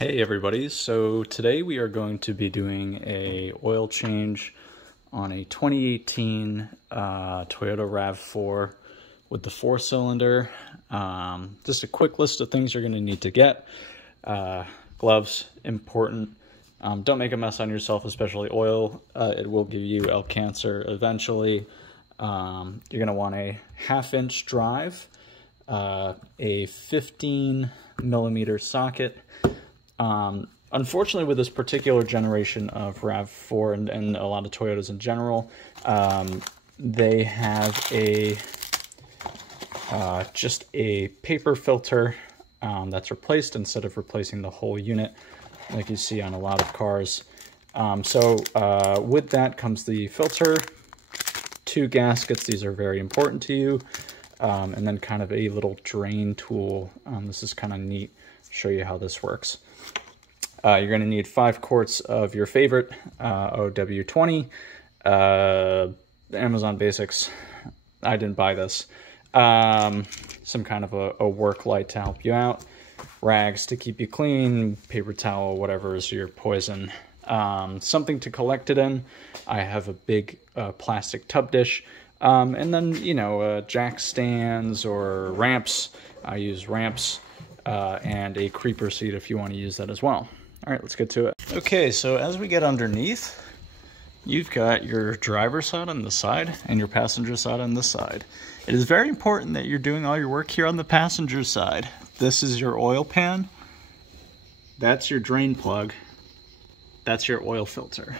Hey everybody, so today we are going to be doing a oil change on a 2018 Toyota Rav4 with the 4-cylinder. Just a quick list of things you're going to need to get. Gloves, important. Don't make a mess on yourself, especially oil. It will give you el cancer eventually. You're going to want a 1/2-inch drive, a 15mm socket. Unfortunately, with this particular generation of Rav4 and a lot of Toyotas in general, they have a just a paper filter that's replaced instead of replacing the whole unit, like you see on a lot of cars. With that comes the filter, 2 gaskets. These are very important to you, and then kind of a little drain tool. This is kind of neat. I'll show you how this works. You're going to need 5 quarts of your favorite OW20, Amazon Basics. I didn't buy this. Some kind of a work light to help you out, rags to keep you clean, paper towel, whatever is your poison, something to collect it in. I have a big plastic tub dish, and then, you know, jack stands or ramps. I use ramps, and a creeper seat if you want to use that as well. All right, let's get to it. Okay, so as we get underneath, you've got your driver's side on the side and your passenger side on this side. It is very important that you're doing all your work here on the passenger side. This is your oil pan. That's your drain plug. That's your oil filter.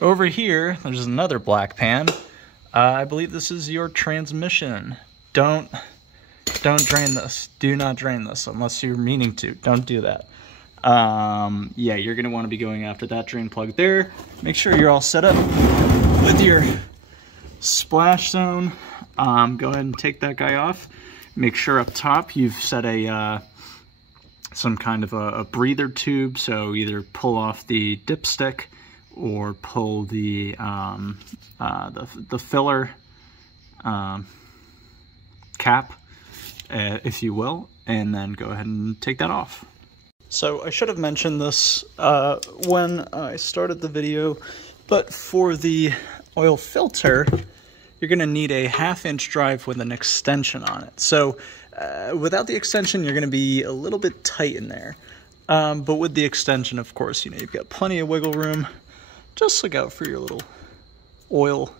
Over here, there's another black pan. I believe this is your transmission. Don't drain this. Do not drain this unless you're meaning to. Don't do that. Yeah, you're going to want to be going after that drain plug there. Make sure you're all set up with your splash zone. Go ahead and take that guy off. Make sure up top you've set a some kind of a breather tube, so either pull off the dipstick or pull the filler cap, if you will, and then go ahead and take that off. So I should have mentioned this when I started the video, but for the oil filter, you're going to need a 1/2-inch drive with an extension on it. So without the extension, you're going to be a little bit tight in there. But with the extension, of course, you know, you've got plenty of wiggle room. Just look out for your little oil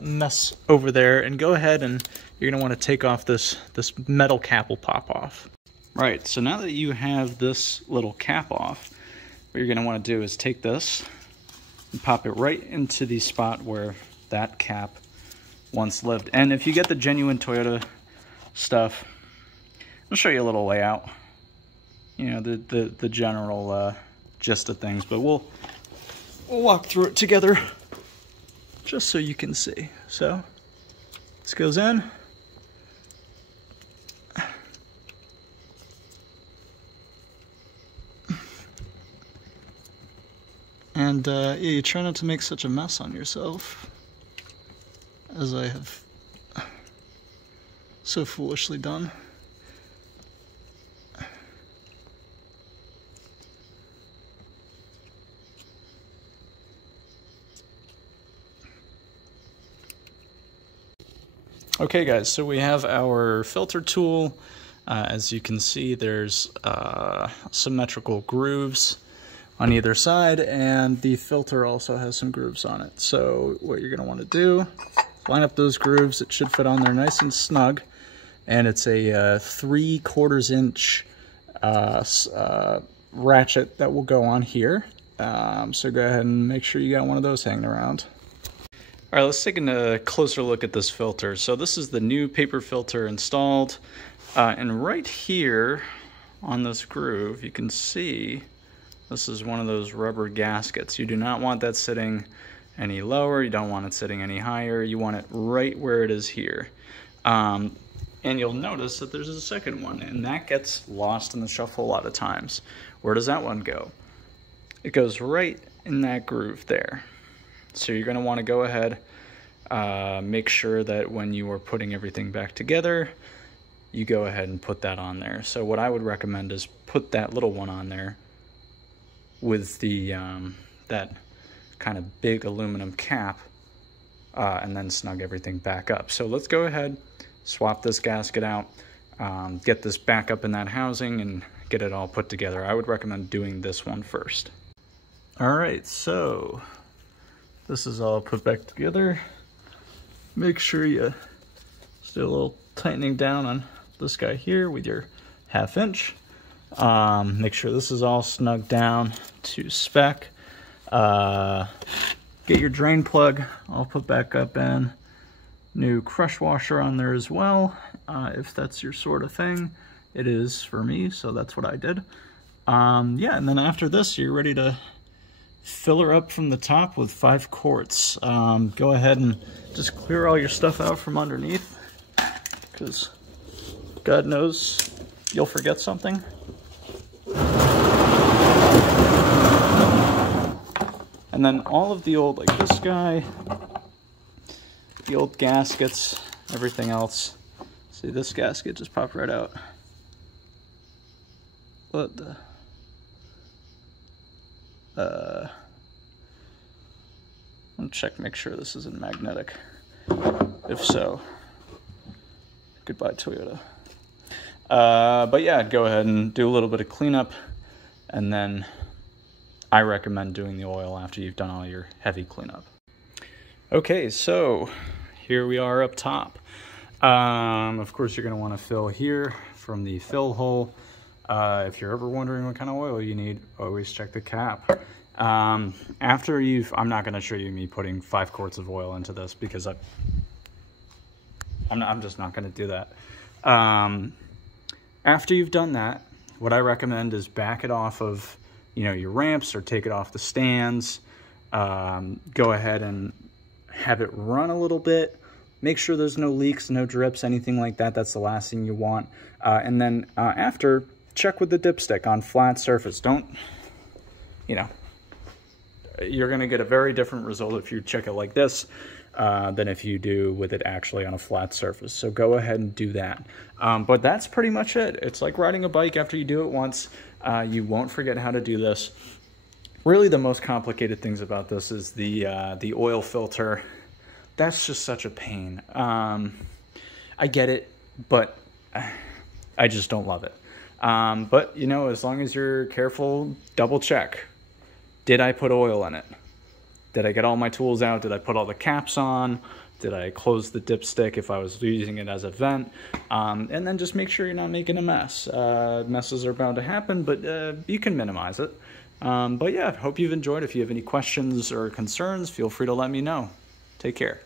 mess over there, and go ahead and you're going to want to take off this metal cap will pop off. Right, so now that you have this little cap off, what you're going to want to do is take this and pop it right into the spot where that cap once lived. And if you get the genuine Toyota stuff, I'll show you a little layout. You know, the general gist of things, but we'll walk through it together just so you can see. So this goes in. And yeah, you try not to make such a mess on yourself, as I have so foolishly done. Okay guys, so we have our filter tool. As you can see, there's symmetrical grooves on either side, and the filter also has some grooves on it. So what you're going to want to do, line up those grooves. It should fit on there nice and snug, and it's a 3/4 inch ratchet that will go on here. So go ahead and make sure you got one of those hanging around. All right, let's take a closer look at this filter. So this is the new paper filter installed, and right here on this groove, you can see this is one of those rubber gaskets. You do not want that sitting any lower. You don't want it sitting any higher. You want it right where it is here. And you'll notice that there's a second one, and that gets lost in the shuffle a lot of times. Where does that one go? It goes right in that groove there. So you're going to want to go ahead, make sure that when you are putting everything back together, you go ahead and put that on there. So what I would recommend is put that little one on there with the that kind of big aluminum cap, and then snug everything back up. So let's go ahead, swap this gasket out, get this back up in that housing, and get it all put together. I would recommend doing this one first. All right, so this is all put back together. Make sure you just do a little tightening down on this guy here with your 1/2 inch. Make sure this is all snug down to spec. Get your drain plug all put back up in. New crush washer on there as well, if that's your sort of thing. It is for me, so that's what I did. Yeah, and then after this, you're ready to fill her up from the top with 5 quarts. Go ahead and just clear all your stuff out from underneath, because God knows you'll forget something. And then all of the old, like this guy, the old gaskets, everything else. See, this gasket just popped right out. What the? I'll check, make sure this isn't magnetic. If so, goodbye Toyota. But yeah, go ahead and do a little bit of cleanup, and then I recommend doing the oil after you've done all your heavy cleanup. Okay, so here we are up top. Of course, you're going to want to fill here from the fill hole. If you're ever wondering what kind of oil you need, always check the cap. After I'm not going to show you me putting 5 quarts of oil into this, because I'm just not going to do that. After you've done that, what I recommend is back it off of, you know, your ramps, or take it off the stands. Go ahead and have it run a little bit. Make sure there's no leaks, no drips, anything like that. That's the last thing you want. And then after, check with the dipstick on flat surface. Don't, you know, you're going to get a very different result if you check it like this than if you do with it actually on a flat surface. So go ahead and do that. But that's pretty much it. It's like riding a bike. After you do it once, you won't forget how to do this. Really, the most complicated things about this is the oil filter. That's just such a pain. I get it, but I just don't love it. But, you know, as long as you're careful, double check. Did I put oil in it? Did I get all my tools out? Did I put all the caps on? Did I close the dipstick if I was using it as a vent? And then just make sure you're not making a mess. Messes are bound to happen, but you can minimize it. But yeah, hope you've enjoyed. If you have any questions or concerns, feel free to let me know. Take care.